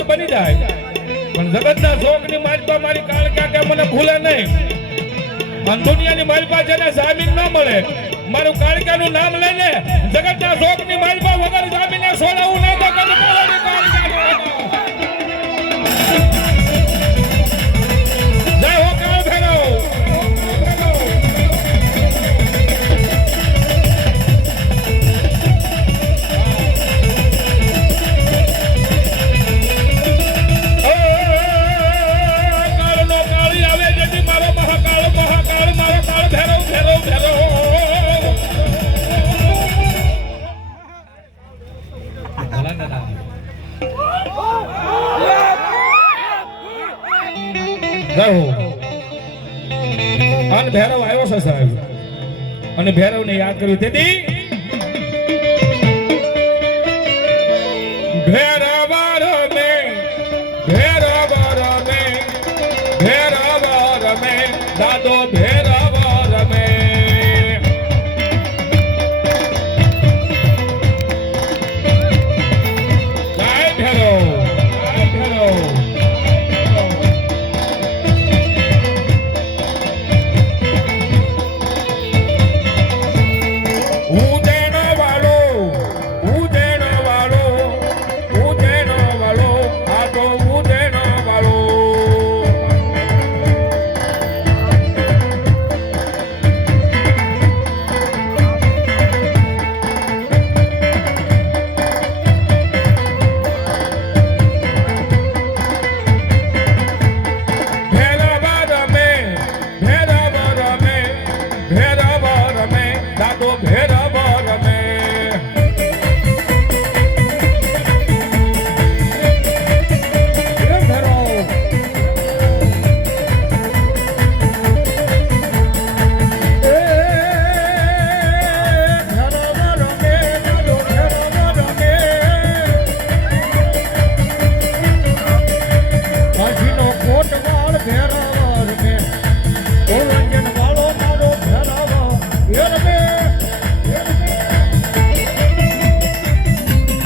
ફેર બની જાય પણ જગતના શોકની માલિકા મારી કાળકા કે મને ભૂલે નહીં અને દુનિયાની માલિકા જેને જામીન ન મળે મારું કાળકાનું નામ લઈને જગતના શોકની માલિકા વગર જામીને છોડાવું નહીં તો કદી કાળકાનું જય હો કાળ ભેરવ અને ભૈરવ આવ્યો છે સાહેબ અને ભૈરવને યાદ કર્યું તેથી ભૈરવ